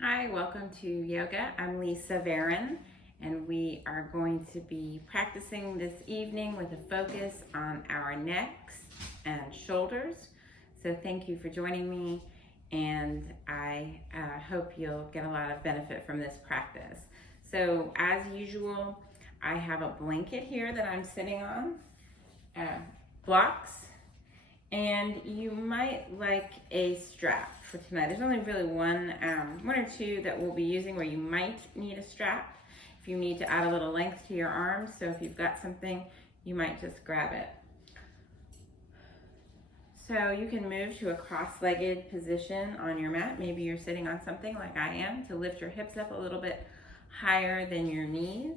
Hi, welcome to yoga. I'm Lisa Varon, and we are going to be practicing this evening with a focus on our necks and shoulders. So thank you for joining me, and I hope you'll get a lot of benefit from this practice. So as usual, I have a blanket here that I'm sitting on, blocks, and you might like a strap for tonight. There's only really one or two that we'll be using where you might need a strap if you need to add a little length to your arms. So if you've got something, you might just grab it. So you can move to a cross-legged position on your mat. Maybe you're sitting on something like I am to lift your hips up a little bit higher than your knees.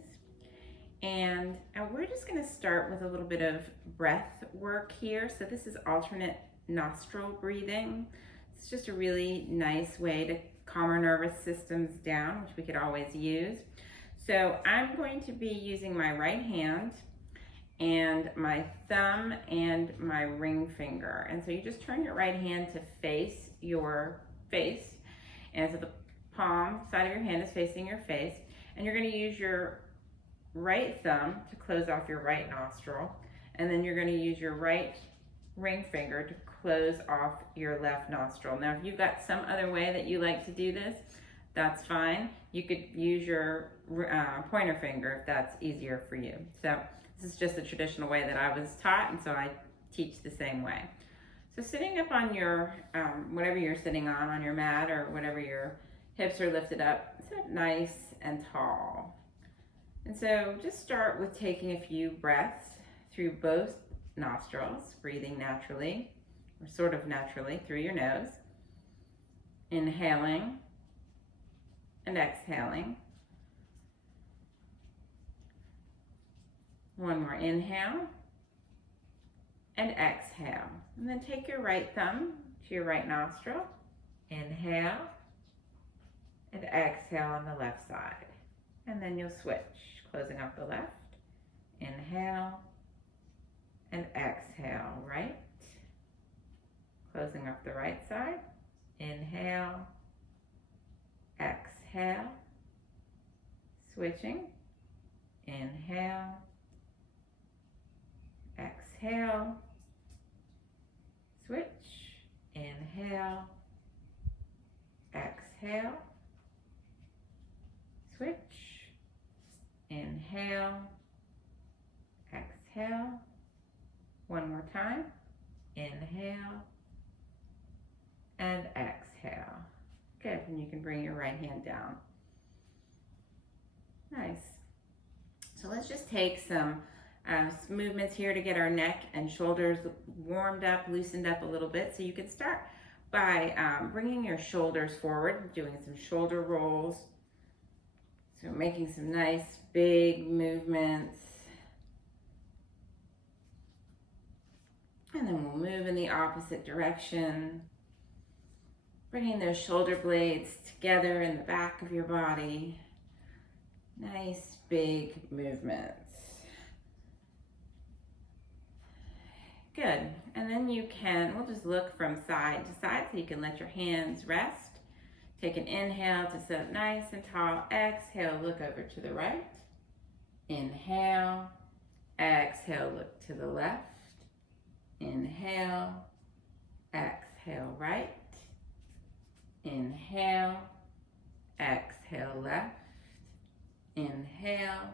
And we're just going to start with a little bit of breath work here. So this is alternate nostril breathing. It's just a really nice way to calm our nervous systems down, which we could always use. So I'm going to be using my right hand and my thumb and my ring finger. And so you just turn your right hand to face your face. And so the palm side of your hand is facing your face. And you're going to use your right thumb to close off your right nostril, and then you're going to use your right ring finger to close off your left nostril. Now, if you've got some other way that you like to do this, that's fine. You could use your pointer finger if that's easier for you. So this is just a traditional way that I was taught, and so I teach the same way. So sitting up on your, whatever you're sitting on your mat, or whatever your hips are lifted up, sit up nice and tall. And so just start with taking a few breaths through both nostrils, breathing naturally, or sort of naturally, through your nose. Inhaling and exhaling. One more inhale and exhale. And then take your right thumb to your right nostril. Inhale and exhale on the left side. And then you'll switch, closing up the left. Inhale and exhale, right. Closing up the right side. Inhale, exhale, switching. Inhale, exhale, switch. Inhale, exhale, switch. Inhale, exhale. One more time. Inhale and exhale. Good, and you can bring your right hand down. Nice. So let's just take some movements here to get our neck and shoulders warmed up, loosened up a little bit. So you can start by bringing your shoulders forward, doing some shoulder rolls. So making some nice big movements. And then we'll move in the opposite direction, bringing those shoulder blades together in the back of your body. Nice big movements. Good. And then we'll just look from side to side so you can let your hands rest. Take an inhale to sit up nice and tall. Exhale, look over to the right. Inhale. Exhale, look to the left. Inhale. Exhale, right. Inhale. Exhale, left. Inhale.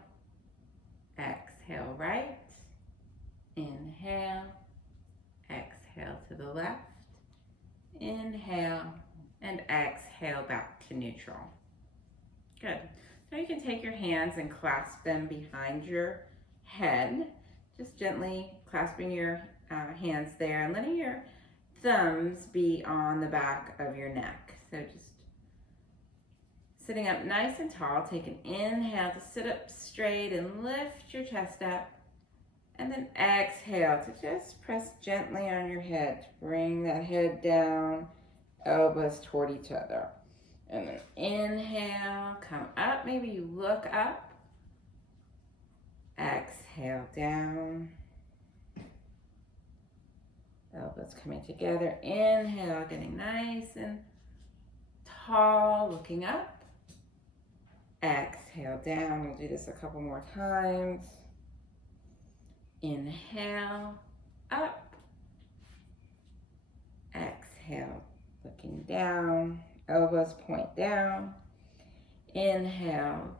Exhale, right. Inhale. Exhale to the left. Inhale. And exhale back to neutral. Good. Now you can take your hands and clasp them behind your head. Just gently clasping your hands there and letting your thumbs be on the back of your neck. So just sitting up nice and tall. Take an inhale to sit up straight and lift your chest up. And then exhale to just press gently on your head to bring that head down, elbows toward each other. And then inhale, come up, maybe you look up. Exhale down. Elbows coming together. Inhale, getting nice and tall, looking up. Exhale down. We'll do this a couple more times. Inhale, up. Exhale, looking down. Elbows point down. Inhale,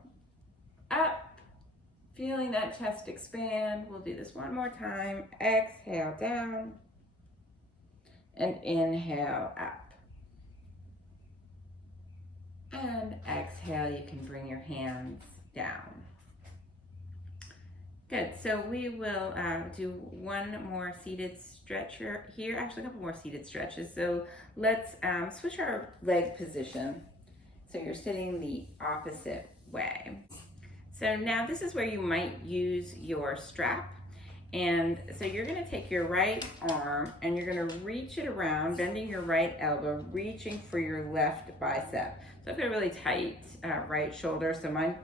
up. Feeling that chest expand. We'll do this one more time. Exhale down. And inhale, up. And exhale, you can bring your hands down. Good, so we will do one more seated stretch here, actually a couple more seated stretches. So let's switch our leg position. So you're sitting the opposite way. So now this is where you might use your strap. And so you're gonna take your right arm and you're gonna reach it around, bending your right elbow, reaching for your left bicep. So I've got a really tight right shoulder, so mine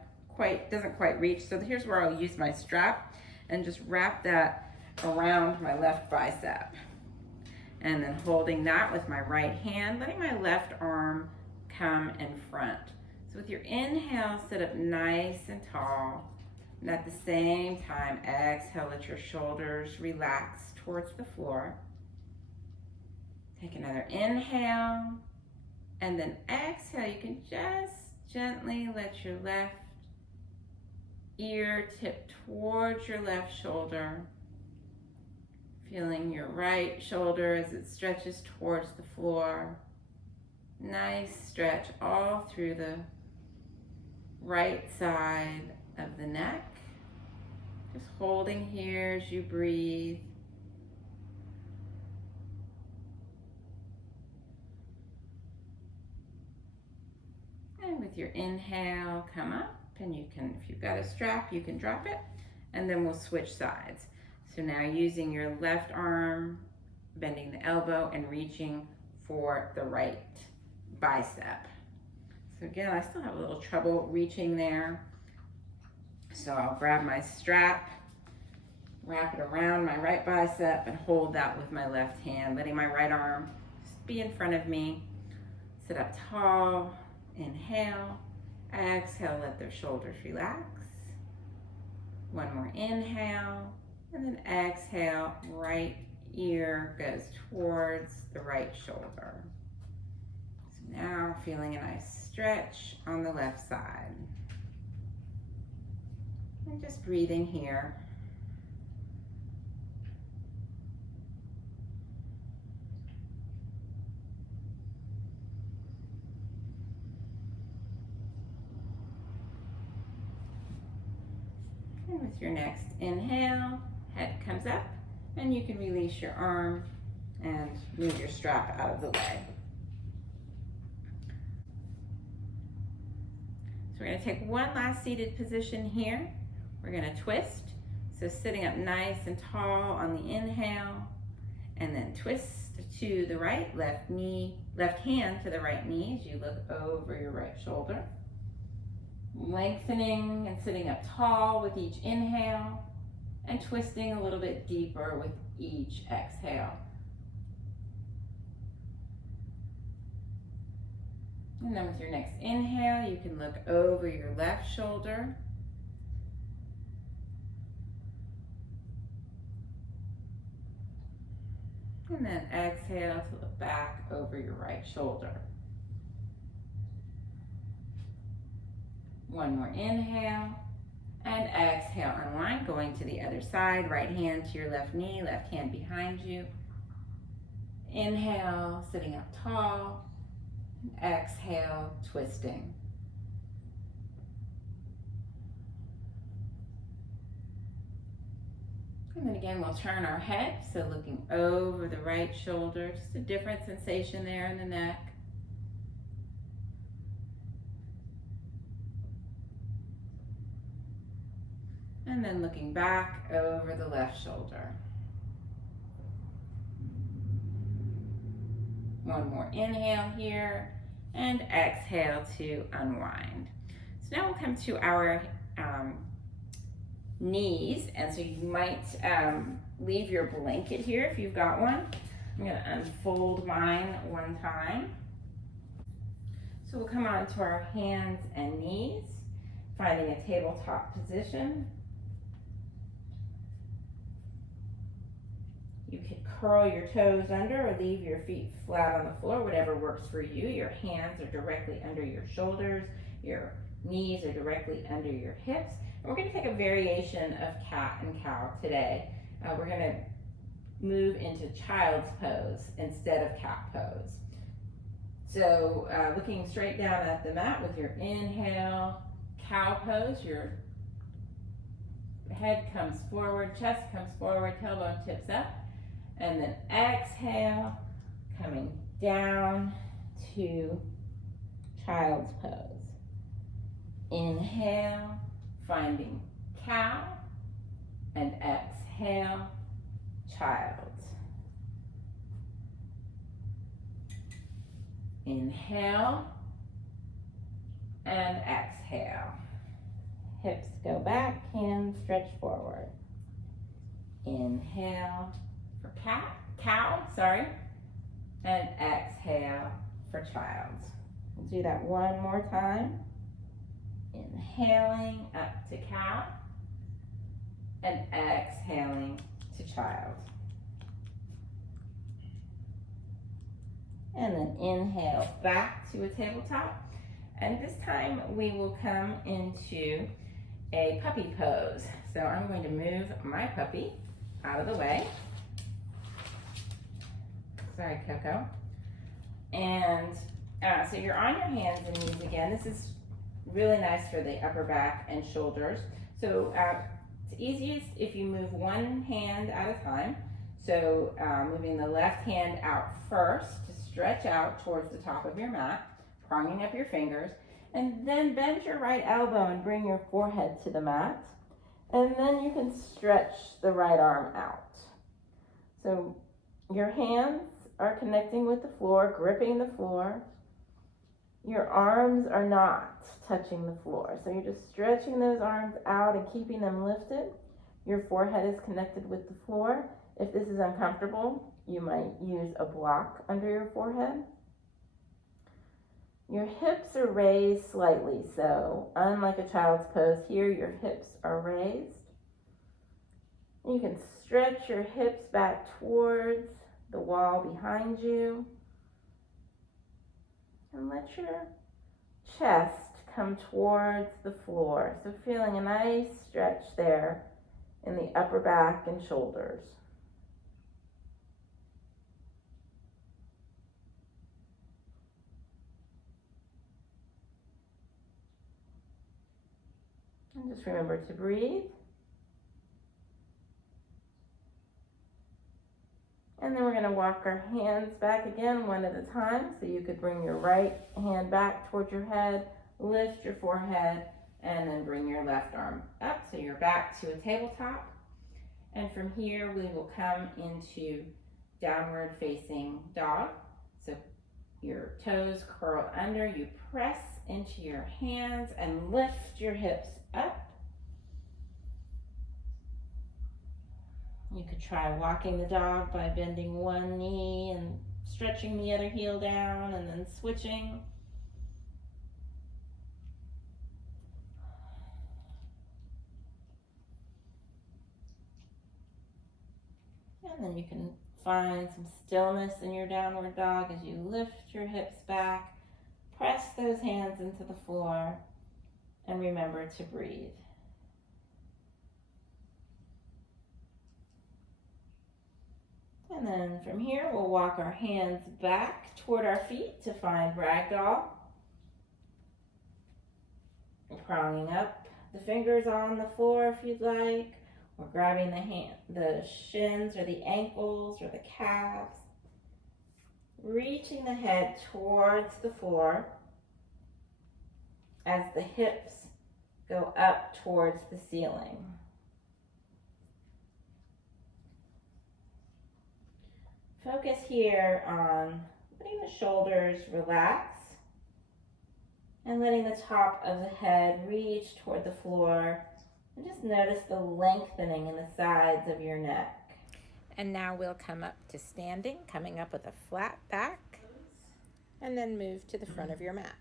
doesn't quite reach. So here's where I'll use my strap and just wrap that around my left bicep. And then holding that with my right hand, letting my left arm come in front. So with your inhale, sit up nice and tall. And at the same time, exhale, let your shoulders relax towards the floor. Take another inhale. And then exhale, you can just gently let your left ear tip towards your left shoulder. Feeling your right shoulder as it stretches towards the floor. Nice stretch all through the right side of the neck. Just holding here as you breathe. And with your inhale, come up, and you can, if you've got a strap, you can drop it, and then we'll switch sides. So now using your left arm, bending the elbow and reaching for the right bicep. So again, I still have a little trouble reaching there. So I'll grab my strap, wrap it around my right bicep and hold that with my left hand, letting my right arm just be in front of me. Sit up tall, inhale, exhale, let their shoulders relax. One more inhale, and then exhale, right ear goes towards the right shoulder. So now feeling a nice stretch on the left side. And just breathing here. And with your next inhale, head comes up, and you can release your arm and move your strap out of the way. So we're going to take one last seated position here. We're going to twist. So sitting up nice and tall on the inhale, and then twist to the right, left hand to the right knee as you look over your right shoulder. Lengthening and sitting up tall with each inhale, and twisting a little bit deeper with each exhale. And then with your next inhale, you can look over your left shoulder. And then exhale to look back over your right shoulder. One more inhale, and exhale, unwind, going to the other side, right hand to your left knee, left hand behind you. Inhale, sitting up tall, and exhale, twisting. And then again, we'll turn our head, so looking over the right shoulder, just a different sensation there in the neck. And then looking back over the left shoulder. One more inhale here, and exhale to unwind. So now we'll come to our knees, and so you might leave your blanket here if you've got one. I'm going to unfold mine one time. So So we'll come on to our hands and knees, finding a tabletop position. You could curl your toes under or leave your feet flat on the floor, whatever works for you. Your hands are directly under your shoulders. Your knees are directly under your hips. And we're going to take a variation of cat and cow today. We're going to move into child's pose instead of cat pose. So looking straight down at the mat with your inhale, cow pose, your head comes forward, chest comes forward, tailbone tips up. And then exhale, coming down to child's pose. Inhale, finding cow, and exhale, child. Inhale, and exhale. Hips go back, hands stretch forward. Inhale for cow, and exhale for child. We'll do that one more time. Inhaling up to cow, and exhaling to child. And then inhale back to a tabletop. And this time we will come into a puppy pose. So I'm going to move my puppy out of the way. Sorry, Coco. And so you're on your hands and knees again. This is really nice for the upper back and shoulders. So it's easiest if you move one hand at a time. So moving the left hand out first to stretch out towards the top of your mat, pronging up your fingers, and then bend your right elbow and bring your forehead to the mat. And then you can stretch the right arm out. So your hands are connecting with the floor, gripping the floor. Your arms are not touching the floor. So you're just stretching those arms out and keeping them lifted. Your forehead is connected with the floor. If this is uncomfortable, you might use a block under your forehead. Your hips are raised slightly, so unlike a child's pose here, your hips are raised. You can stretch your hips back towards the wall behind you. And let your chest come towards the floor. So feeling a nice stretch there in the upper back and shoulders. And just remember to breathe. And then we're going to walk our hands back again one at a time. So you could bring your right hand back towards your head, lift your forehead, and then bring your left arm up. So you're back to a tabletop. And from here, we will come into downward facing dog. So your toes curl under, you press into your hands and lift your hips up. You could try walking the dog by bending one knee and stretching the other heel down and then switching. And then you can find some stillness in your downward dog as you lift your hips back, press those hands into the floor, and remember to breathe. And then from here, we'll walk our hands back toward our feet to find ragdoll. Crawling up, the fingers on the floor if you'd like, or grabbing the shins or the ankles or the calves. Reaching the head towards the floor as the hips go up towards the ceiling. Focus here on letting the shoulders relax and letting the top of the head reach toward the floor. And just notice the lengthening in the sides of your neck. And now we'll come up to standing, coming up with a flat back, and then move to the front of your mat.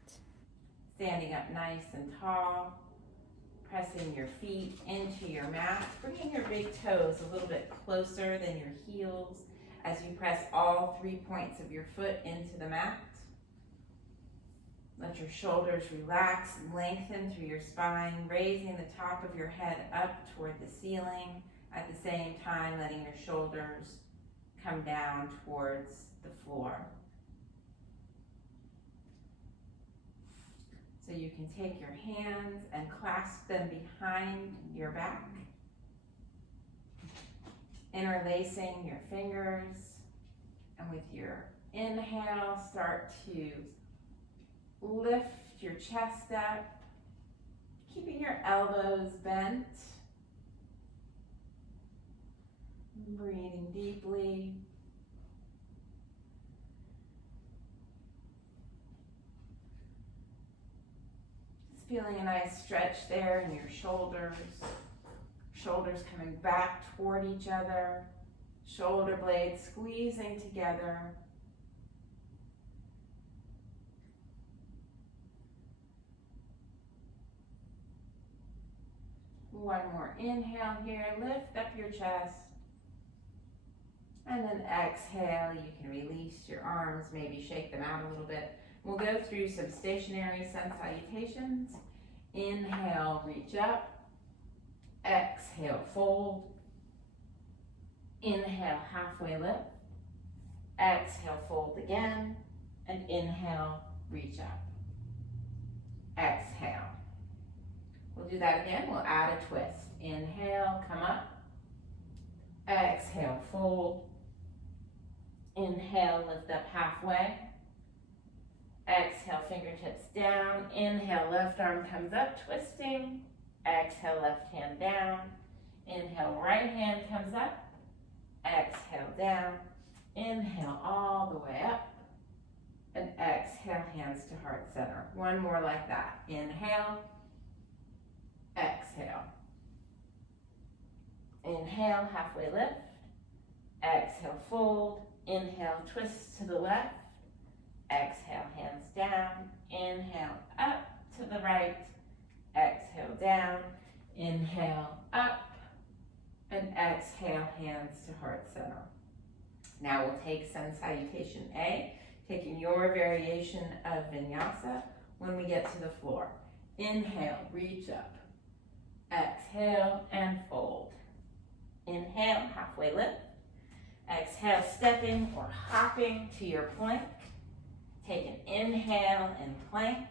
standing up nice and tall, pressing your feet into your mat, bringing your big toes a little bit closer than your heels as you press all 3 points of your foot into the mat. Let your shoulders relax and lengthen through your spine, raising the top of your head up toward the ceiling, at the same time letting your shoulders come down towards the floor. So you can take your hands and clasp them behind your back, interlacing your fingers, and with your inhale, start to lift your chest up, keeping your elbows bent, breathing deeply. Feeling a nice stretch there in your shoulders. Shoulders coming back toward each other. Shoulder blades squeezing together. One more inhale here. Lift up your chest. And then exhale. You can release your arms, maybe shake them out a little bit. We'll go through some stationary sun salutations. Inhale, reach up. Exhale, fold. Inhale, halfway lift. Exhale, fold again. And inhale, reach up. Exhale. We'll do that again. We'll add a twist. Inhale, come up. Exhale, fold. Inhale, lift up halfway. Exhale, fingertips down. Inhale, left arm comes up, twisting. Exhale, left hand down. Inhale, right hand comes up. Exhale, down. Inhale, all the way up. And exhale, hands to heart center. One more like that. Inhale. Exhale. Inhale, halfway lift. Exhale, fold. Inhale, twist to the left. Exhale, hands down. Inhale, up to the right. Exhale, down. Inhale, up. And exhale, hands to heart center. Now we'll take Sun Salutation A, taking your variation of Vinyasa when we get to the floor. Inhale, reach up. Exhale and fold. Inhale, halfway lift. Exhale, stepping or hopping to your plank. Take an inhale and plank.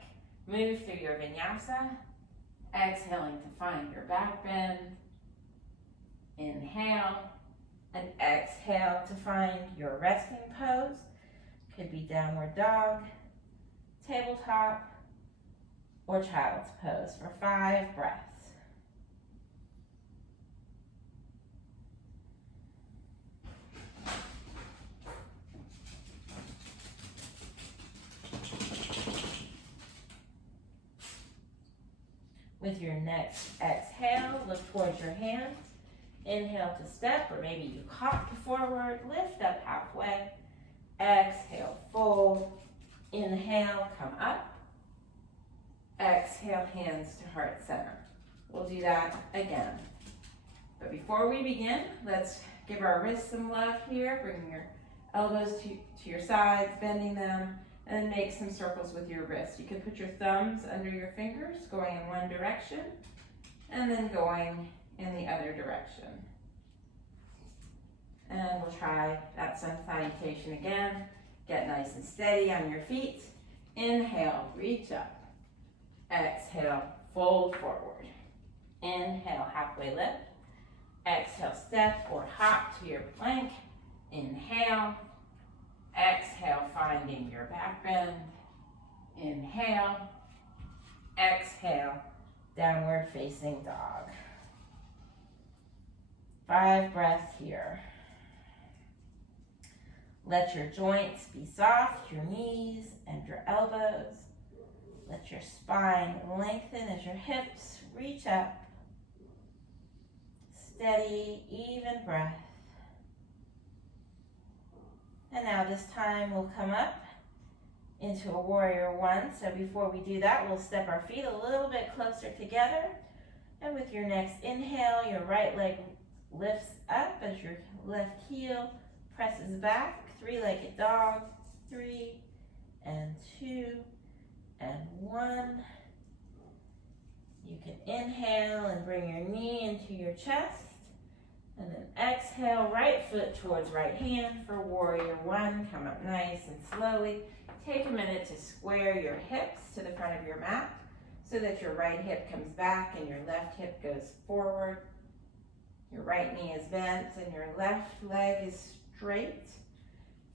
Move through your vinyasa. Exhaling to find your back bend. Inhale and exhale to find your resting pose. Could be downward dog, tabletop, or child's pose for 5 breaths. With your next exhale, look towards your hands. Inhale to step, or maybe you hop forward, lift up halfway. Exhale, fold. Inhale, come up. Exhale, hands to heart center. We'll do that again. But before we begin, let's give our wrists some love here. Bring your elbows to your sides, bending them. And then make some circles with your wrists. You can put your thumbs under your fingers, going in one direction, and then going in the other direction. And we'll try that Sun Salutation again. Get nice and steady on your feet. Inhale, reach up. Exhale, fold forward. Inhale, halfway lift. Exhale, step or hop to your plank. Inhale. Exhale, finding your back bend. Inhale. Exhale, downward facing dog. 5 breaths here. Let your joints be soft, your knees and your elbows. Let your spine lengthen as your hips reach up. Steady, even breath. And now this time we'll come up into a warrior one. So before we do that, we'll step our feet a little bit closer together. And with your next inhale, your right leg lifts up as your left heel presses back. Three-legged dog. 3 and 2 and 1. You can inhale and bring your knee into your chest. And then exhale, right foot towards right hand for warrior one. Come up nice and slowly. Take a minute to square your hips to the front of your mat so that your right hip comes back and your left hip goes forward. Your right knee is bent and your left leg is straight.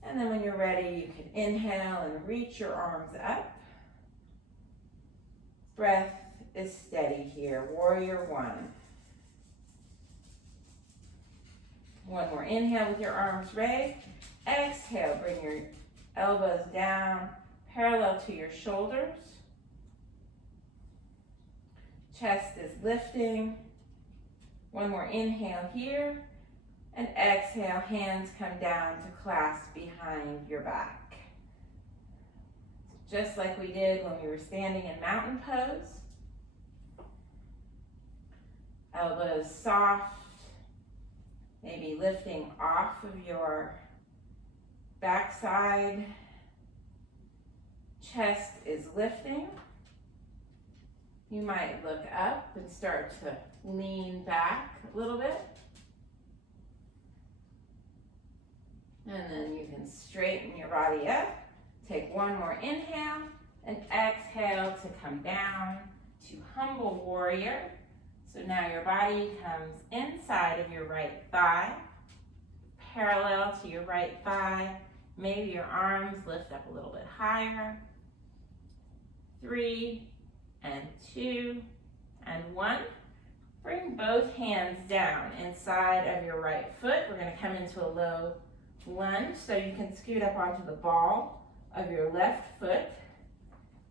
And then when you're ready, you can inhale and reach your arms up. Breath is steady here. Warrior one. One more inhale with your arms raised. Exhale, bring your elbows down, parallel to your shoulders. Chest is lifting. One more inhale here. And exhale, hands come down to clasp behind your back. Just like we did when we were standing in mountain pose. Elbows soft, maybe lifting off of your backside. Chest is lifting. You might look up and start to lean back a little bit. And then you can straighten your body up. Take one more inhale and exhale to come down to humble warrior. So now your body comes inside of your right thigh, parallel to your right thigh. Maybe your arms lift up a little bit higher. 3 and 2 and 1. Bring both hands down inside of your right foot. We're going to come into a low lunge so you can scoot up onto the ball of your left foot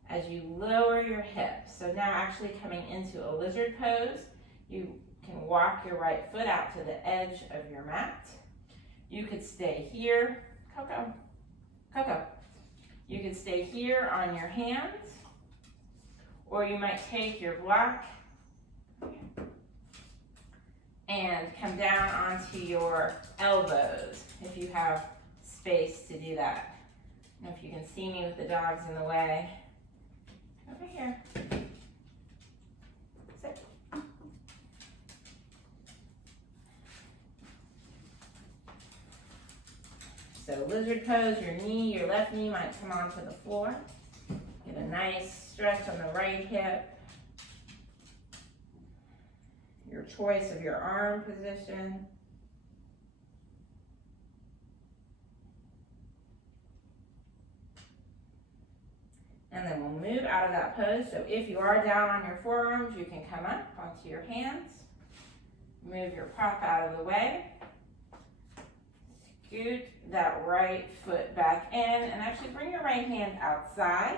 as you lower your hips. So now actually coming into a lizard pose, you can walk your right foot out to the edge of your mat. You could stay here, Coco. You could stay here on your hands, or you might take your block and come down onto your elbows if you have space to do that. I don't know if you can see me with the dogs in the way. Over here. Sit. So lizard pose, your left knee might come onto the floor. Get a nice stretch on the right hip. Your choice of your arm position. And then we'll move out of that pose. So if you are down on your forearms, you can come up onto your hands. Move your prop out of the way. Scoot that right foot back in and actually bring your right hand outside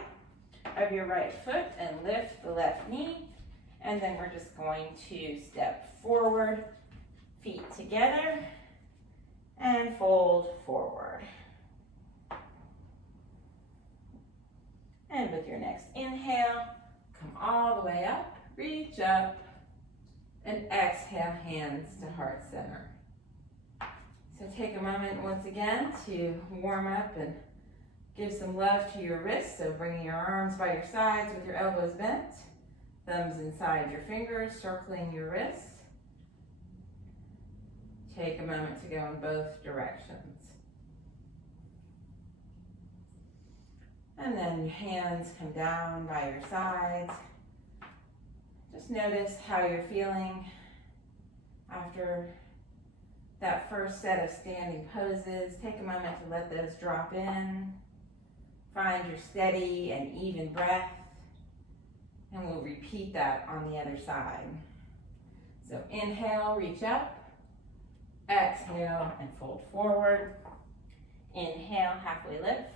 of your right foot and lift the left knee. And then we're just going to step forward, feet together, and fold forward. And with your next inhale, come all the way up, reach up, and exhale, hands to heart center. So take a moment once again to warm up and give some love to your wrists. So bringing your arms by your sides with your elbows bent. Thumbs inside your fingers, circling your wrists. Take a moment to go in both directions. And then your hands come down by your sides. Just notice how you're feeling after that first set of standing poses. Take a moment to let those drop in. Find your steady and even breath. And we'll repeat that on the other side. So inhale, reach up. Exhale and fold forward. Inhale, halfway lift.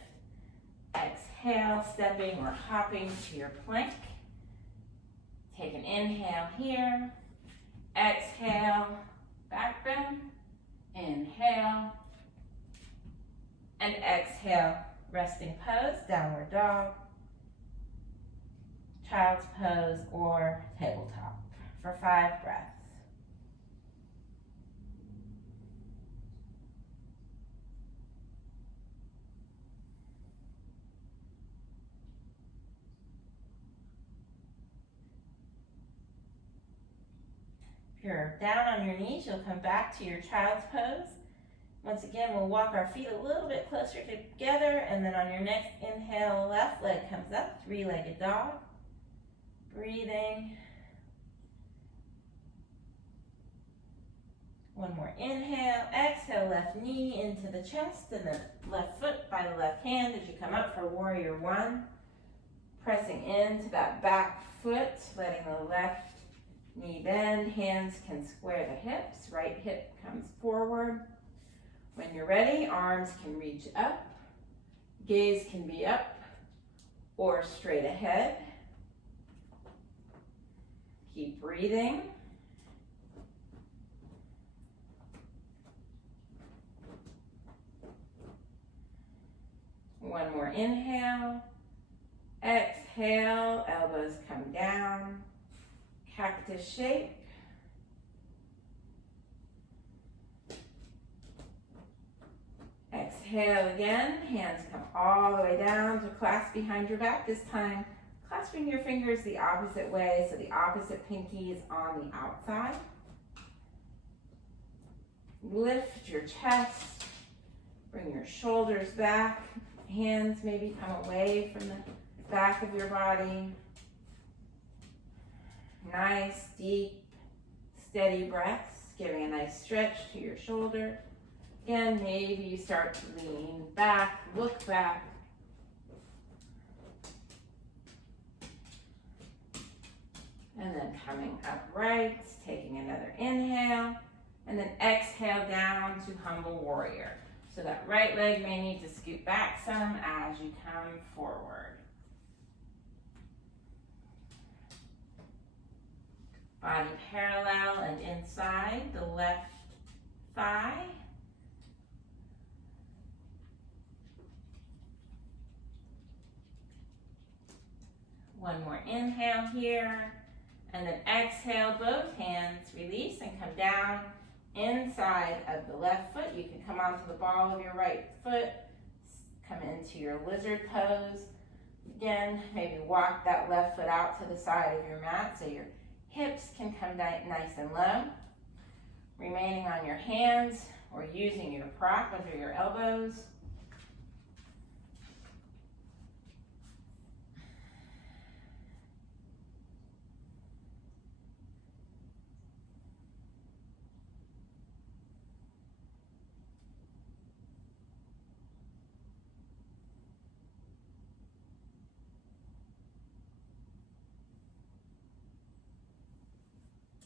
Exhale, stepping or hopping to your plank. Take an inhale here. Exhale, back bend. Inhale. And exhale, resting pose, downward dog, child's pose, or tabletop for 5 breaths. If you're down on your knees, you'll come back to your child's pose. Once again, we'll walk our feet a little bit closer together, and then on your next inhale, left leg comes up, 3-legged dog. Breathing. One more inhale, exhale, left knee into the chest, and then left foot by the left hand as you come up for warrior 1. Pressing into that back foot, letting the left knee bend, hands can square the hips, right hip comes forward. When you're ready, arms can reach up, gaze can be up or straight ahead. Keep breathing. One more inhale, exhale, elbows come down, cactus shape. Exhale again, hands come all the way down to clasp behind your back. This time, clasping your fingers the opposite way, so the opposite pinky is on the outside. Lift your chest, bring your shoulders back, hands maybe come away from the back of your body. Nice, deep, steady breaths, giving a nice stretch to your shoulder. Again, maybe you start to lean back, look back. And then coming upright, taking another inhale, and then exhale down to humble warrior. So that right leg may need to scoot back some as you come forward. Body parallel and inside the left thigh. One more inhale here, and then exhale, both hands, release and come down inside of the left foot. You can come onto the ball of your right foot, come into your lizard pose. Again, maybe walk that left foot out to the side of your mat so your hips can come nice and low. Remaining on your hands or using your prop under your elbows.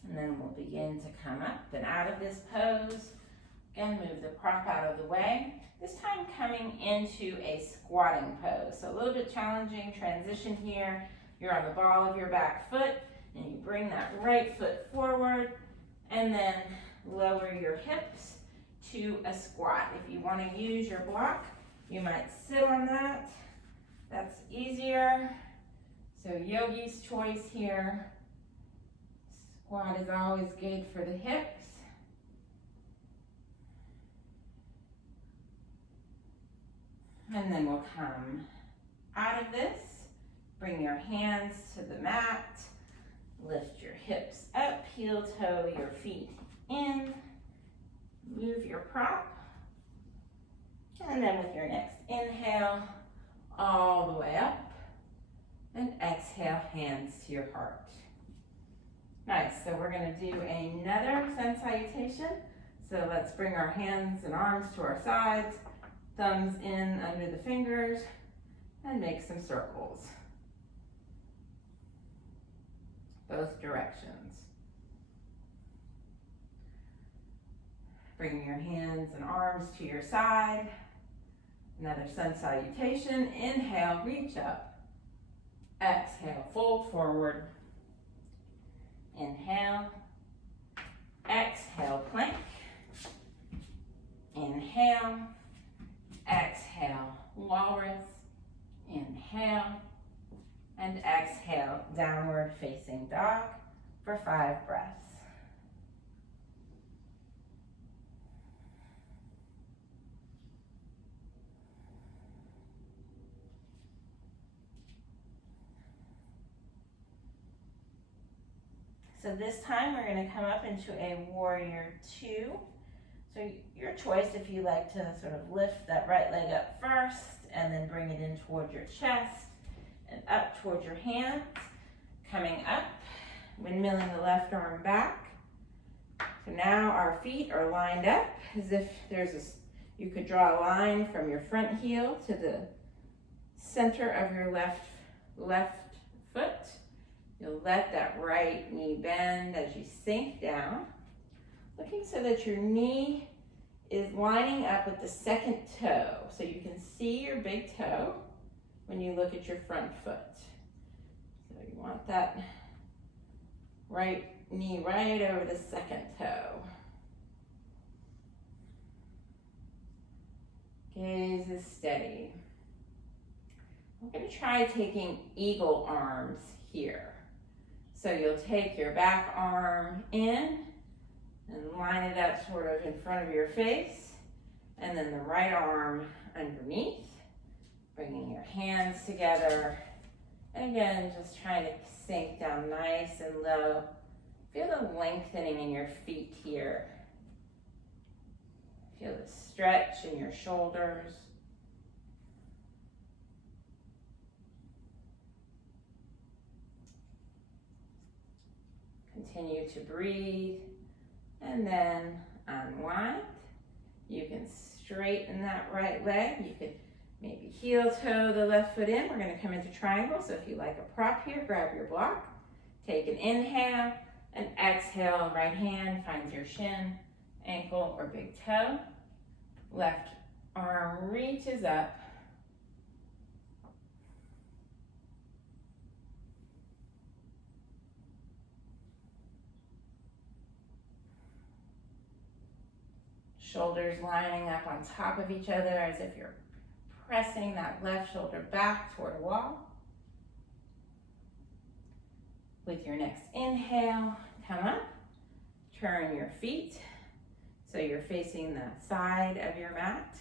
And then we'll begin to come up and out of this pose. Again, move the prop out of the way. This time coming into a squatting pose. So a little bit challenging transition here. You're on the ball of your back foot and you bring that right foot forward and then lower your hips to a squat. If you want to use your block, you might sit on that. That's easier. So yogi's choice here. Squat is always good for the hips. And then we'll come out of this. Bring your hands to the mat. Lift your hips up, heel toe your feet in. Move your prop. And then with your next inhale, all the way up. And exhale, hands to your heart. Nice, so we're gonna do another sun salutation. So let's bring our hands and arms to our sides, thumbs in under the fingers, and make some circles. Both directions. Bringing your hands and arms to your side. Another sun salutation. Inhale, reach up. Exhale, fold forward. Inhale, exhale, plank. Inhale, exhale, walrus. facing dog for 5 breaths. So this time we're going to come up into a warrior 2. So your choice if you like to sort of lift that right leg up first and then bring it in towards your chest and up towards your hands. Coming up, windmilling the left arm back. So now our feet are lined up as if you could draw a line from your front heel to the center of your left foot. You'll let that right knee bend as you sink down, looking so that your knee is lining up with the second toe. So you can see your big toe when you look at your front foot. So you want that right knee right over the second toe. Gaze is steady. I'm going to try taking eagle arms here. So you'll take your back arm in and line it up sort of in front of your face, and then the right arm underneath, bringing your hands together. And again, just trying to sink down nice and low. Feel the lengthening in your feet here. Feel the stretch in your shoulders. Continue to breathe and then unwind. You can straighten that right leg. You could maybe heel toe the left foot in. We're going to come into triangle. So if you like a prop here, grab your block. Take an inhale and exhale. Right hand finds your shin, ankle, or big toe. Left arm reaches up. Shoulders lining up on top of each other as if you're pressing that left shoulder back toward a wall. With your next inhale, come up, turn your feet so you're facing the side of your mat.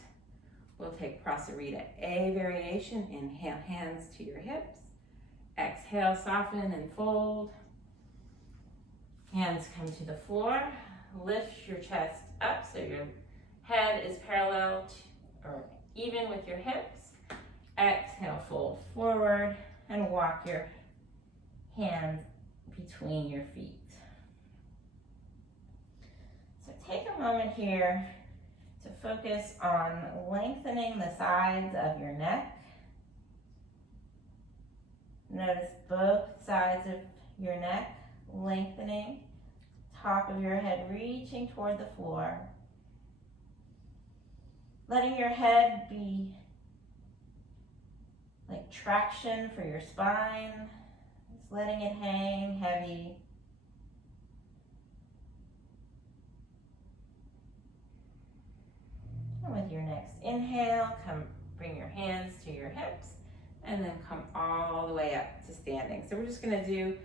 We'll take Prasarita A variation. Inhale, hands to your hips. Exhale, soften and fold. Hands come to the floor. Lift your chest up so your head is parallel or even with your hips. Exhale, fold forward and walk your hands between your feet. So take a moment here to focus on lengthening the sides of your neck. Notice both sides of your neck lengthening. Top of your head reaching toward the floor. Letting your head be like traction for your spine. Just letting it hang heavy. And with your next inhale, bring your hands to your hips and then come all the way up to standing. So we're just going to do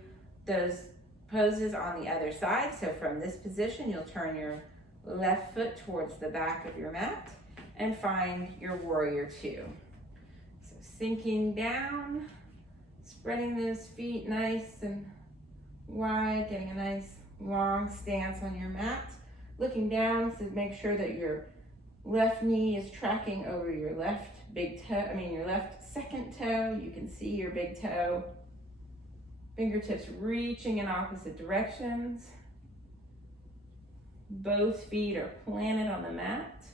those poses on the other side. So from this position, you'll turn your left foot towards the back of your mat and find your warrior 2. So sinking down, spreading those feet nice and wide, getting a nice long stance on your mat. Looking down to make sure that your left knee is tracking over your left your left second toe. You can see your big toe. Fingertips reaching in opposite directions. Both feet are planted on the mat.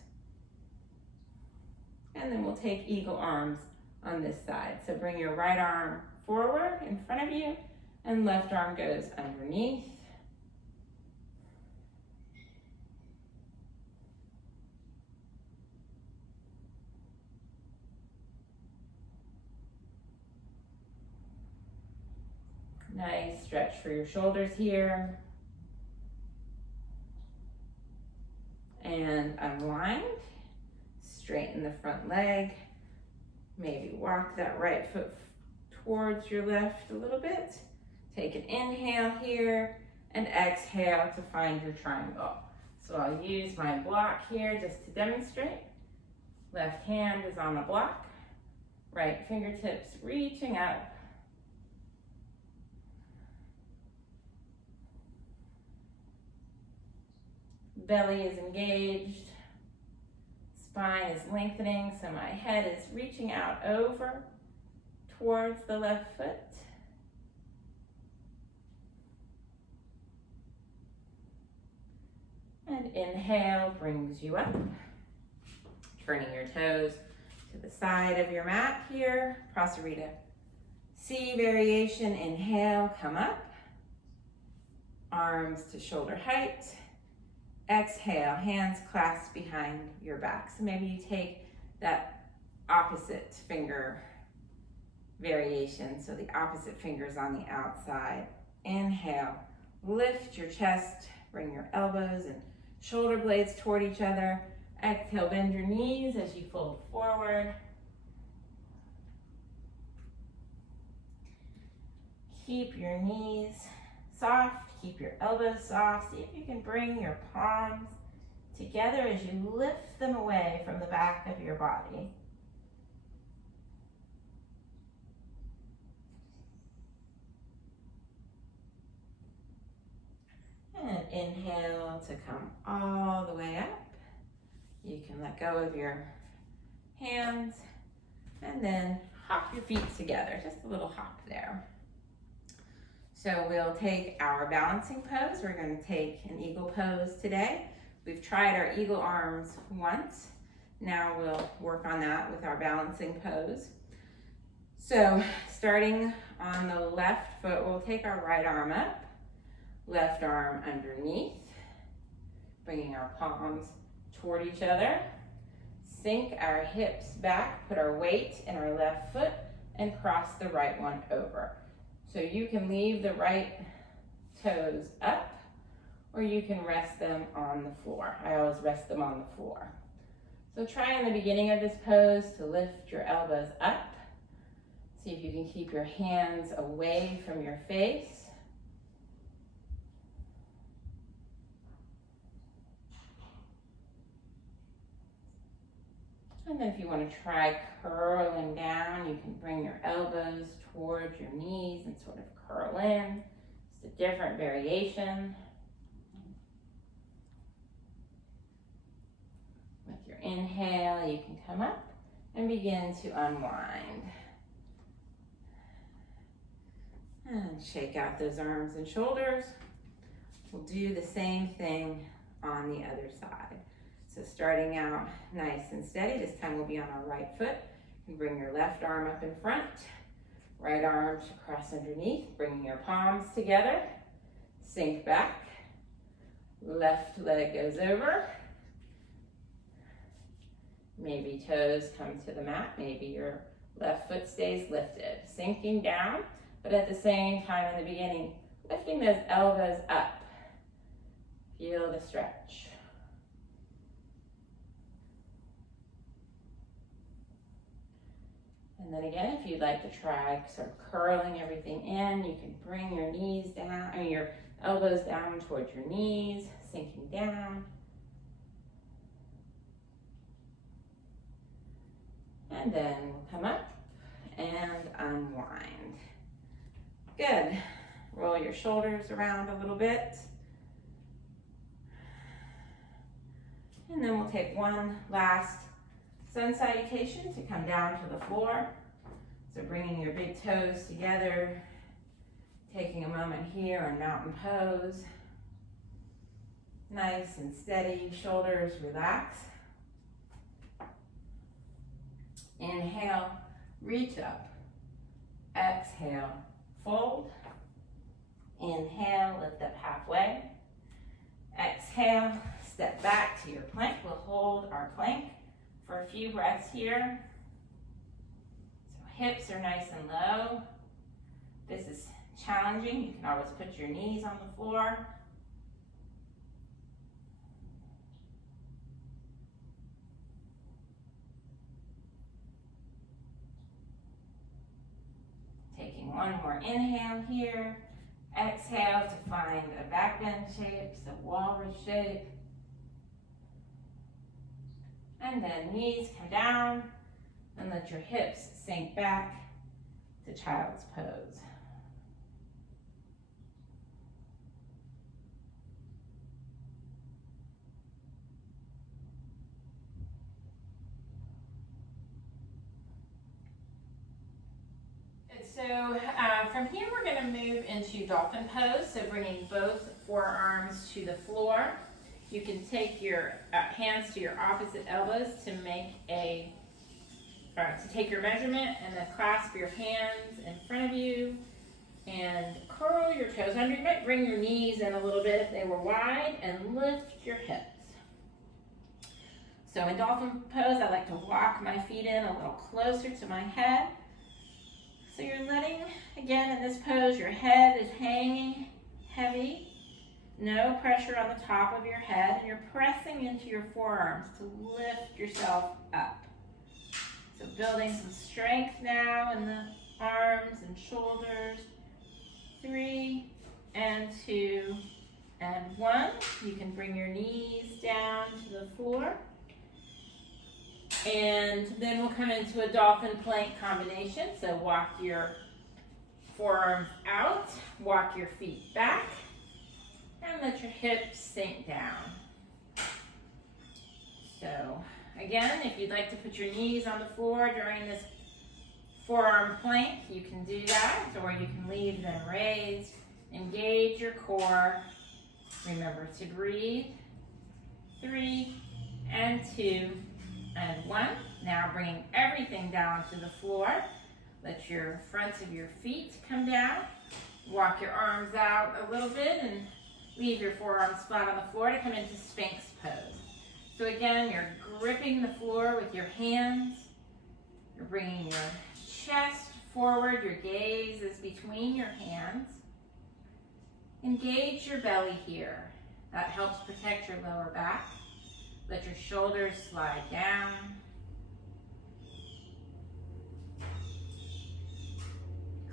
And then we'll take eagle arms on this side. So bring your right arm forward in front of you and left arm goes underneath. Nice stretch for your shoulders here. And unwind. Straighten the front leg. Maybe walk that right foot towards your left a little bit. Take an inhale here and exhale to find your triangle. So I'll use my block here just to demonstrate. Left hand is on the block, right fingertips reaching up. Belly is engaged, spine is lengthening, so my head is reaching out over towards the left foot. And inhale brings you up. Turning your toes to the side of your mat here. Prasarita C variation. Inhale, come up. Arms to shoulder height. Exhale, hands clasped behind your back. So maybe you take that opposite finger variation. So the opposite fingers on the outside. Inhale, lift your chest, bring your elbows and shoulder blades toward each other. Exhale, bend your knees as you fold forward. Keep your knees soft, keep your elbows soft. See if you can bring your palms together as you lift them away from the back of your body. And inhale to come all the way up. You can let go of your hands and then hop your feet together, just a little hop there. So we'll take our balancing pose. We're going to take an eagle pose today. We've tried our eagle arms once. Now we'll work on that with our balancing pose. So starting on the left foot, we'll take our right arm up, left arm underneath, bringing our palms toward each other. Sink our hips back, put our weight in our left foot, and cross the right one over. So you can leave the right toes up, or you can rest them on the floor. I always rest them on the floor. So try in the beginning of this pose to lift your elbows up. See if you can keep your hands away from your face. And then if you want to try curling down, you can bring your elbows towards your knees and sort of curl in. It's a different variation. With your inhale, you can come up and begin to unwind. And shake out those arms and shoulders. We'll do the same thing on the other side. So starting out nice and steady, this time we'll be on our right foot. You bring your left arm up in front, right arm to cross underneath, bringing your palms together, sink back, left leg goes over, maybe toes come to the mat, maybe your left foot stays lifted, sinking down, but at the same time in the beginning, lifting those elbows up. Feel the stretch. And then again, if you'd like to try sort of curling everything in, you can bring your knees down, your elbows down towards your knees, sinking down. And then we'll come up and unwind. Good. Roll your shoulders around a little bit. And then we'll take one last sun salutation to come down to the floor. So bringing your big toes together, taking a moment here in mountain pose. Nice and steady, shoulders relax. Inhale, reach up. Exhale, fold. Inhale, lift up halfway. Exhale, step back to your plank. We'll hold our plank for a few breaths here. So hips are nice and low. This is challenging. You can always put your knees on the floor. Taking one more inhale here. exhale to find a back bend shape, so walrus shape. And then knees come down and let your hips sink back to child's pose. So from here we're going to move into dolphin pose, so bringing both forearms to the floor. You can take your hands to your opposite elbows to take your measurement, and then clasp your hands in front of you and curl your toes under. You might bring your knees in a little bit if they were wide, and lift your hips. So in dolphin pose, I like to walk my feet in a little closer to my head. So you're letting, again in this pose, your head is hanging heavy. No pressure on the top of your head, and you're pressing into your forearms to lift yourself up. So building some strength now in the arms and shoulders. 3 and 2 and 1. You can bring your knees down to the floor. And then we'll come into a dolphin plank combination. So walk your forearms out, walk your feet back, and let your hips sink down. So again, if you'd like to put your knees on the floor during this forearm plank, you can do that, or you can leave them raised. Engage your core. Remember to breathe. 3 and 2 and 1. Now bringing everything down to the floor. Let your fronts of your feet come down. Walk your arms out a little bit and leave your forearms flat on the floor to come into Sphinx pose. So again, you're gripping the floor with your hands. You're bringing your chest forward. Your gaze is between your hands. Engage your belly here. That helps protect your lower back. Let your shoulders slide down.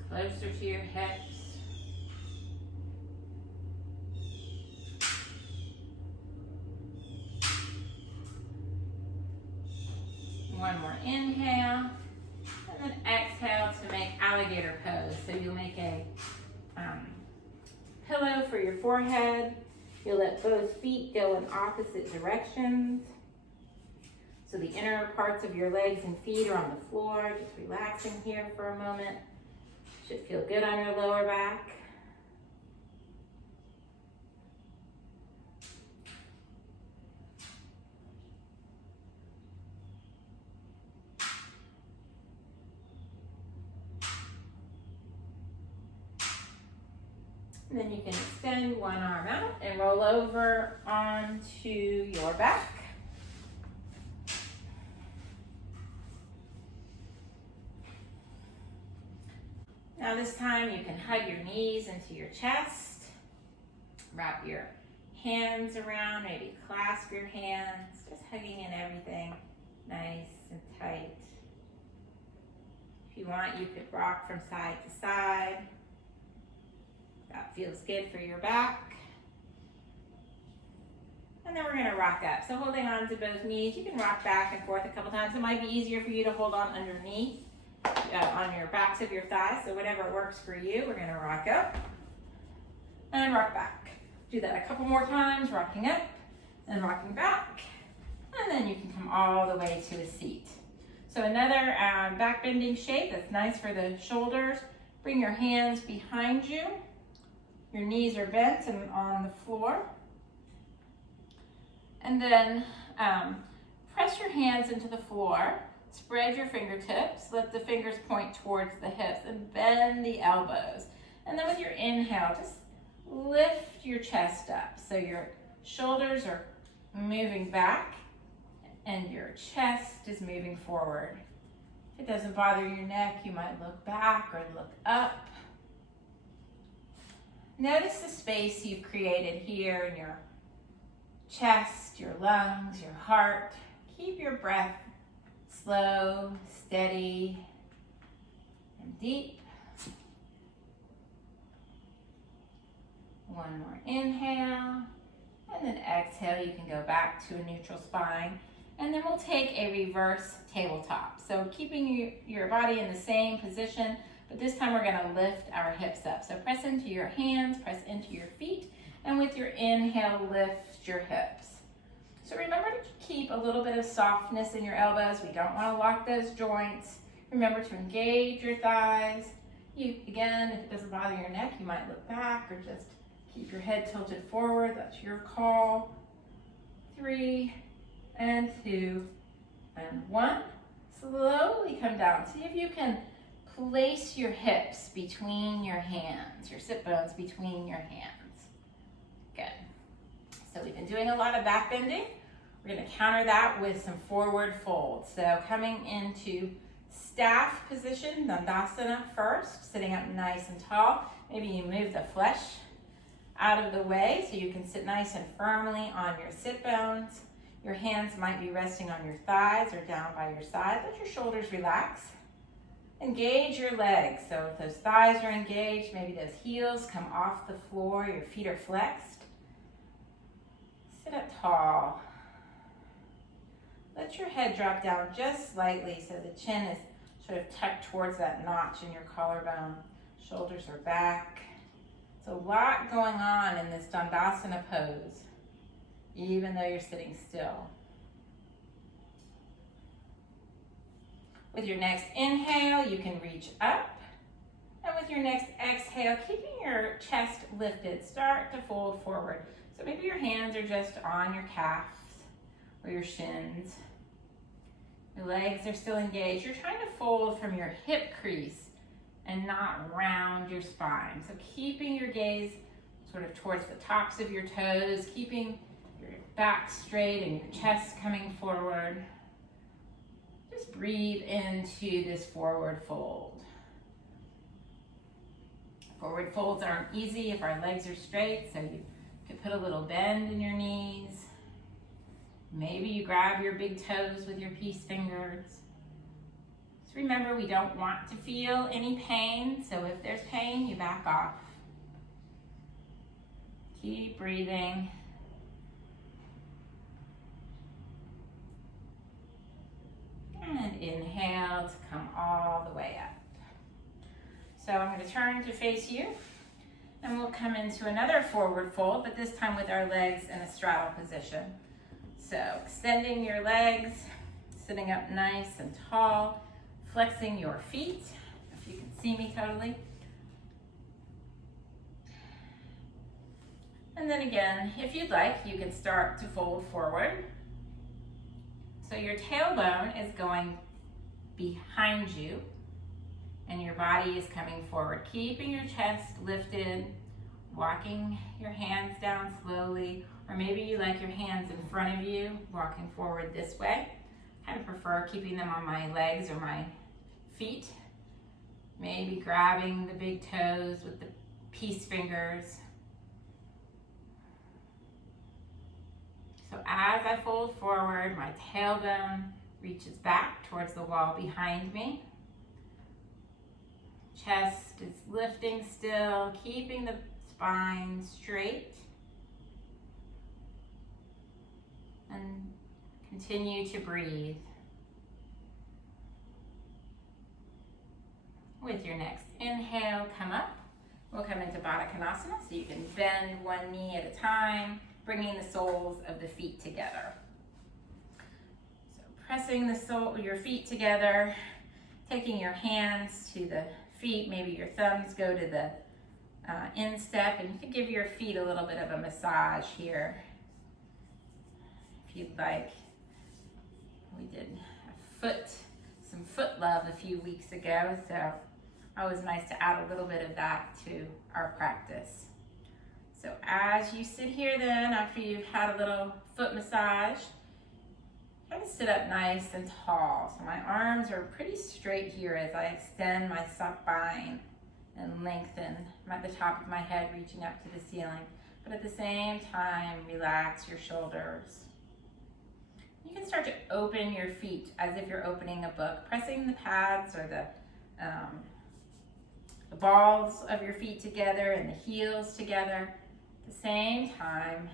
Closer to your hips. One more inhale, and then exhale to make alligator pose. So you'll make a pillow for your forehead. You'll let both feet go in opposite directions. So the inner parts of your legs and feet are on the floor. Just relaxing here for a moment. Should feel good on your lower back. And then you can extend one arm out and roll over onto your back. Now this time you can hug your knees into your chest. Wrap your hands around, maybe clasp your hands, just hugging in everything nice and tight. If you want, you could rock from side to side. That feels good for your back. And then we're going to rock up. So holding on to both knees, you can rock back and forth a couple times. It might be easier for you to hold on underneath, on your backs of your thighs. So whatever works for you, we're going to rock up and rock back. Do that a couple more times, rocking up and rocking back. And then you can come all the way to a seat. So another back bending shape that's nice for the shoulders. Bring your hands behind you. Your knees are bent and on the floor. And then press your hands into the floor. Spread your fingertips. Let the fingers point towards the hips and bend the elbows. And then with your inhale, just lift your chest up. So your shoulders are moving back and your chest is moving forward. If it doesn't bother your neck, you might look back or look up. Notice the space you've created here in your chest, your lungs, your heart. Keep your breath slow, steady, and deep. One more inhale, and then exhale. You can go back to a neutral spine. And then we'll take a reverse tabletop. So keeping your body in the same position, but this time we're gonna lift our hips up. So press into your hands, press into your feet, and with your inhale, lift your hips. So remember to keep a little bit of softness in your elbows. We don't wanna lock those joints. Remember to engage your thighs. Again, if it doesn't bother your neck, you might look back or just keep your head tilted forward. That's your call. 3 and 2 and 1. Slowly come down. See if you can place your hips between your hands, your sit bones between your hands. Good. So we've been doing a lot of back bending. We're going to counter that with some forward folds. So coming into staff position, Dandasana first, sitting up nice and tall. Maybe you move the flesh out of the way so you can sit nice and firmly on your sit bones. Your hands might be resting on your thighs or down by your side. Let your shoulders relax. Engage your legs. So if those thighs are engaged, maybe those heels come off the floor, your feet are flexed. Sit up tall. Let your head drop down just slightly so the chin is sort of tucked towards that notch in your collarbone. Shoulders are back. There's a lot going on in this Dandasana pose, even though you're sitting still. With your next inhale, you can reach up. And with your next exhale, keeping your chest lifted, start to fold forward. So maybe your hands are just on your calves or your shins. Your legs are still engaged. You're trying to fold from your hip crease and not round your spine. So keeping your gaze sort of towards the tops of your toes, keeping your back straight and your chest coming forward. Just breathe into this forward fold. Forward folds aren't easy if our legs are straight, so you could put a little bend in your knees. Maybe you grab your big toes with your peace fingers. Just remember, we don't want to feel any pain, so if there's pain, you back off. Keep breathing. And inhale to come all the way up. So I'm going to turn to face you, and we'll come into another forward fold, but this time with our legs in a straddle position. So extending your legs, sitting up nice and tall, flexing your feet, if you can see me totally. And then again, if you'd like, you can start to fold forward. So your tailbone is going behind you and your body is coming forward, keeping your chest lifted, walking your hands down slowly, or maybe you like your hands in front of you, walking forward this way. I kind of prefer keeping them on my legs or my feet. Maybe grabbing the big toes with the peace fingers. So as I fold forward, my tailbone reaches back towards the wall behind me. Chest is lifting still, keeping the spine straight. And continue to breathe. With your next inhale, come up. We'll come into Baddha Konasana, so you can bend one knee at a time, bringing the soles of the feet together. So pressing your feet together, taking your hands to the feet, maybe your thumbs go to the instep, and you can give your feet a little bit of a massage here. If you'd like. We did some foot love a few weeks ago, so always nice to add a little bit of that to our practice. So as you sit here then, after you've had a little foot massage, I'm going to sit up nice and tall. So my arms are pretty straight here as I extend my spine and lengthen. I'm at the top of my head, reaching up to the ceiling. But at the same time, relax your shoulders. You can start to open your feet as if you're opening a book, pressing the pads or the balls of your feet together and the heels together. At the same time,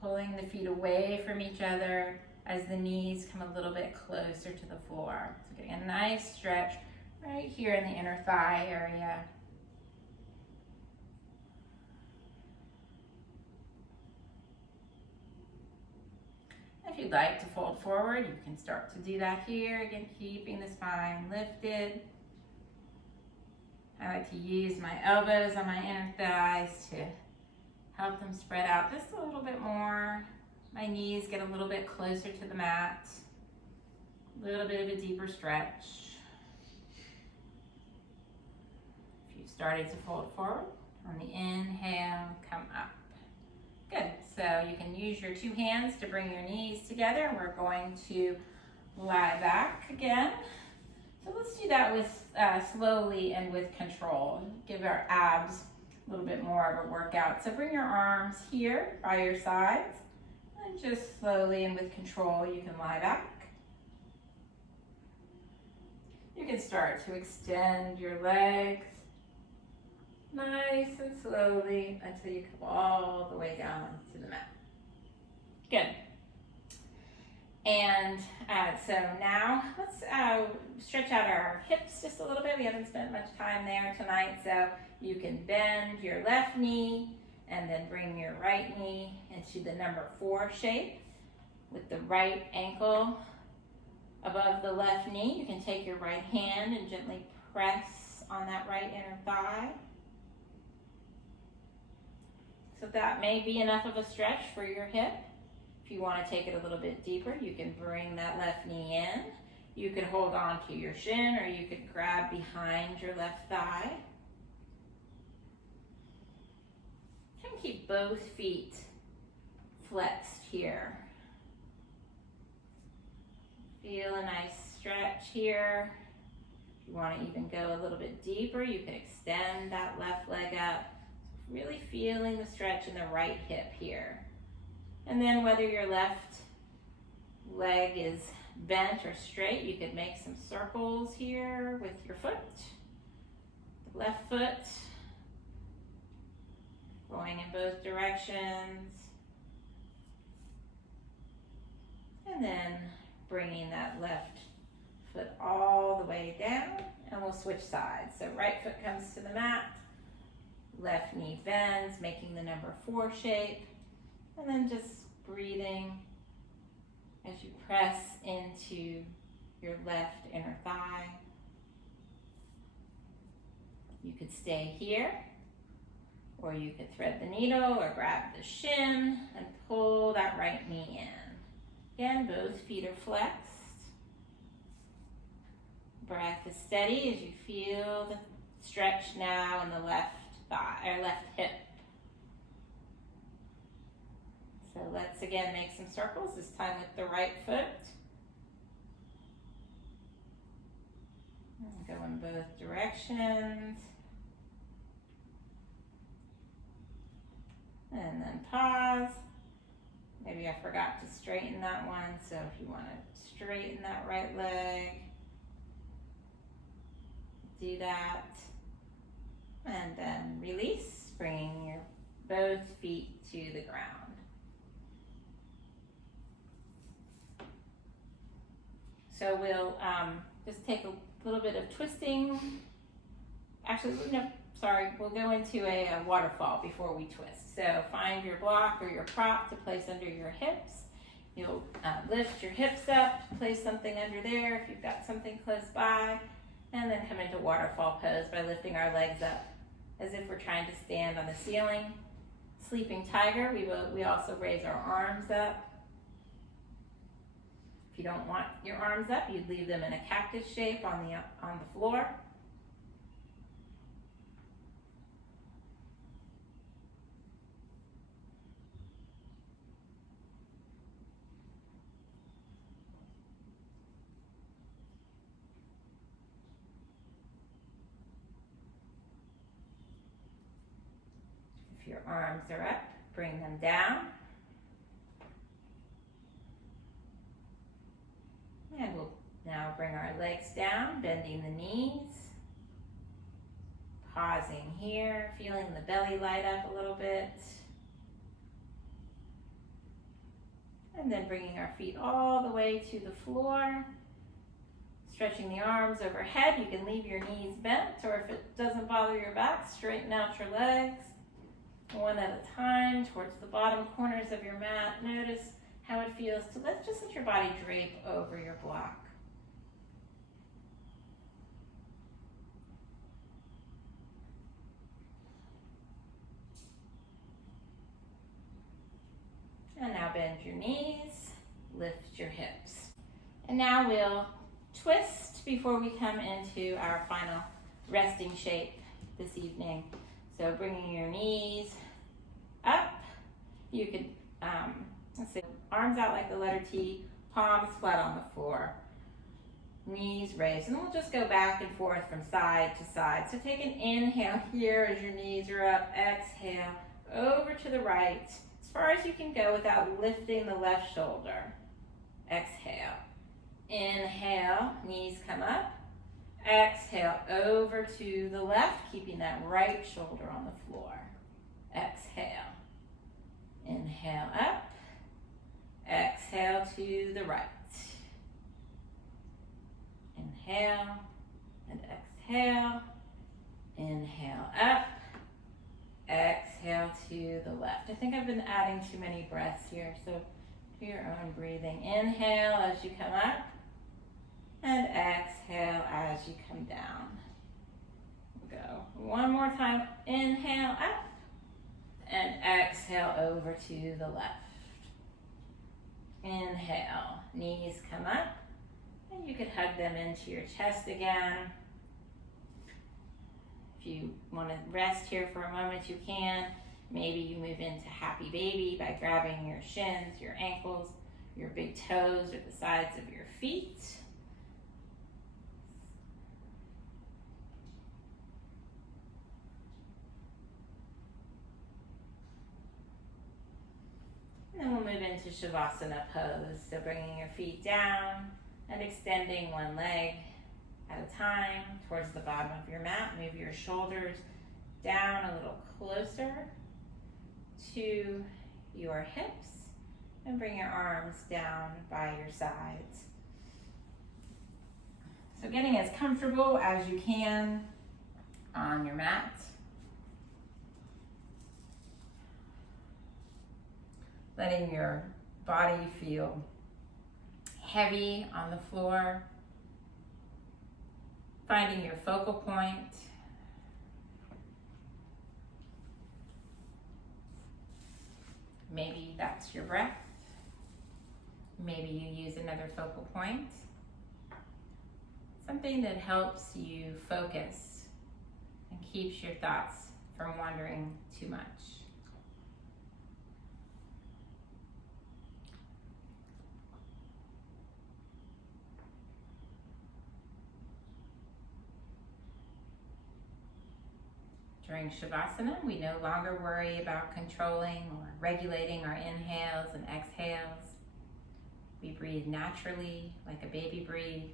pulling the feet away from each other as the knees come a little bit closer to the floor. So getting a nice stretch right here in the inner thigh area. If you'd like to fold forward, you can start to do that here. Again, keeping the spine lifted. I like to use my elbows on my inner thighs to help them spread out just a little bit more. My knees get a little bit closer to the mat. A little bit of a deeper stretch. If you've started to fold forward, on the inhale, come up. Good, so you can use your two hands to bring your knees together. We're going to lie back again. So let's do that with slowly and with control. Give our abs a little bit more of a workout. So bring your arms here by your sides and just slowly and with control you can lie back. You can start to extend your legs nice and slowly until you come all the way down to the mat. Good. And so now let's stretch out our hips just a little bit. We haven't spent much time there tonight, so you can bend your left knee and then bring your right knee into the number 4 shape with the right ankle above the left knee. You can take your right hand and gently press on that right inner thigh. So that may be enough of a stretch for your hip. If you want to take it a little bit deeper, you can bring that left knee in. You could hold on to your shin or you could grab behind your left thigh. You can keep both feet flexed here. Feel a nice stretch here. If you want to even go a little bit deeper, you can extend that left leg up. Really feeling the stretch in the right hip here. And then whether your left leg is bent or straight, you could make some circles here with your foot. The left foot going in both directions. And then bringing that left foot all the way down, and we'll switch sides. So right foot comes to the mat, left knee bends, making the number 4 shape. And then just breathing as you press into your left inner thigh. You could stay here, or you could thread the needle or grab the shin and pull that right knee in. Again, both feet are flexed. Breath is steady as you feel the stretch now in the left thigh or left hip. So let's again make some circles, this time with the right foot. And go in both directions. And then pause. Maybe I forgot to straighten that one, so if you want to straighten that right leg, do that. And then release, bringing your both feet to the ground. So we'll just take a little bit of twisting. Actually, no, sorry, we'll go into a waterfall before we twist. So find your block or your prop to place under your hips. You'll lift your hips up, place something under there if you've got something close by, and then come into waterfall pose by lifting our legs up as if we're trying to stand on the ceiling. Sleeping tiger, we also raise our arms up. If you don't want your arms up, you'd leave them in a cactus shape on the floor. If your arms are up, bring them down. And we'll now bring our legs down, bending the knees. pausing here, feeling the belly light up a little bit. And then bringing our feet all the way to the floor. Stretching the arms overhead. You can leave your knees bent, or if it doesn't bother your back, straighten out your legs. One at a time towards the bottom corners of your mat. Notice how it feels to just let your body drape over your block. And now bend your knees, lift your hips. And now we'll twist before we come into our final resting shape this evening. So bringing your knees up, you could, arms out like the letter T, palms flat on the floor, knees raised. And we'll just go back and forth from side to side. So take an inhale here as your knees are up, exhale, over to the right, as far as you can go without lifting the left shoulder. Exhale. Inhale, knees come up. Exhale, over to the left, keeping that right shoulder on the floor. Exhale. Inhale up. Exhale to the right. Inhale and exhale. Inhale up. Exhale to the left. I think I've been adding too many breaths here, so do your own breathing. Inhale as you come up, and exhale as you come down. Go. One more time. Inhale up, and exhale over to the left. Inhale, knees come up, and you could hug them into your chest again. If you want to rest here for a moment, you can. Maybe you move into happy baby by grabbing your shins, your ankles, your big toes, or the sides of your feet. And then we'll move into Shavasana pose. So bringing your feet down and extending one leg at a time towards the bottom of your mat. Move your shoulders down a little closer to your hips and bring your arms down by your sides. So getting as comfortable as you can on your mat. Letting your body feel heavy on the floor. Finding your focal point. Maybe that's your breath. Maybe you use another focal point. Something that helps you focus and keeps your thoughts from wandering too much. During Shavasana, we no longer worry about controlling or regulating our inhales and exhales. We breathe naturally, like a baby breathes.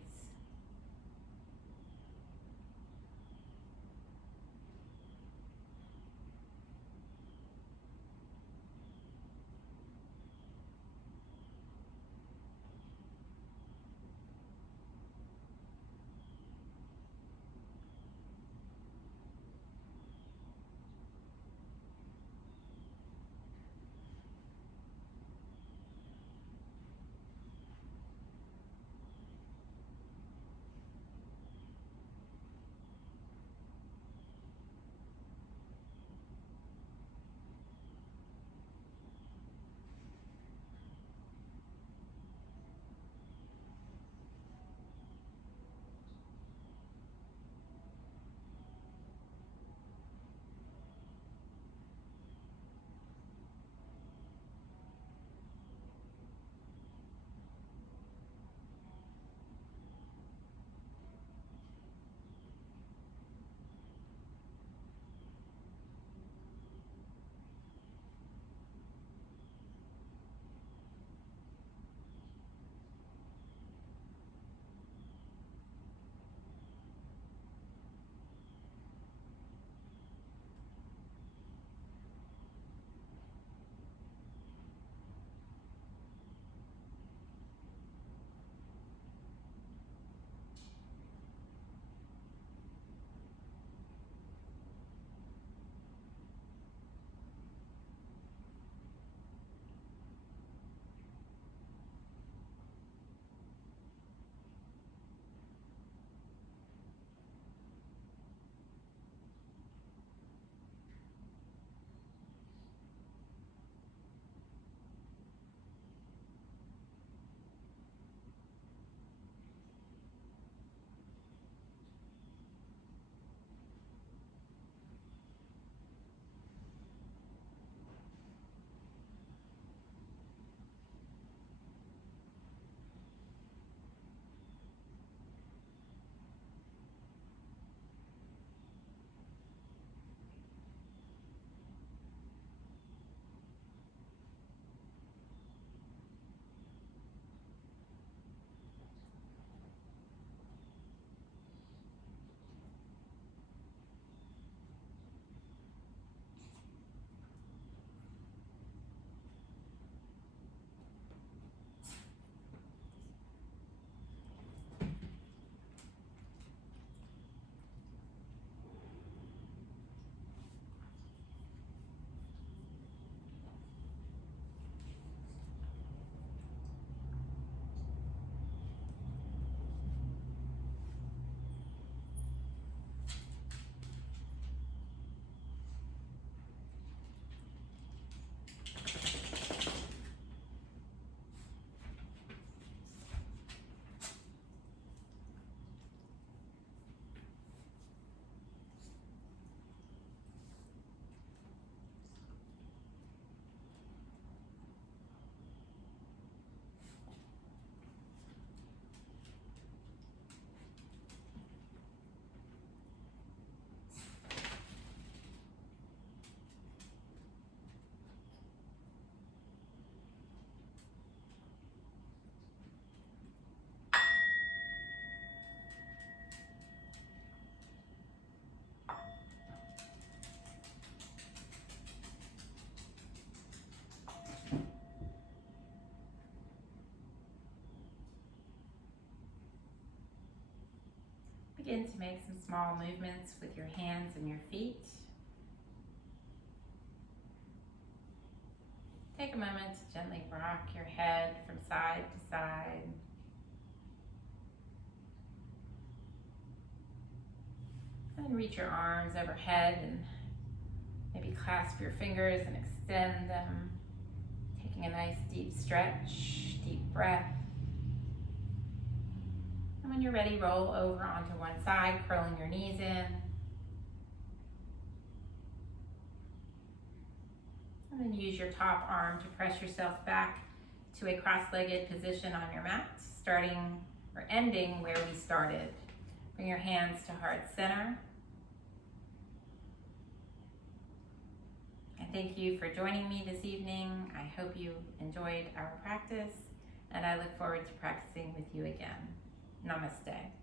begin to make some small movements with your hands and your feet. Take a moment to gently rock your head from side to side. And reach your arms overhead and maybe clasp your fingers and extend them. Taking a nice deep stretch, deep breath. And when you're ready, roll over onto one side, curling your knees in. And then use your top arm to press yourself back to a cross-legged position on your mat, starting or ending where we started. Bring your hands to heart center. I thank you for joining me this evening. I hope you enjoyed our practice, and I look forward to practicing with you again. Namaste.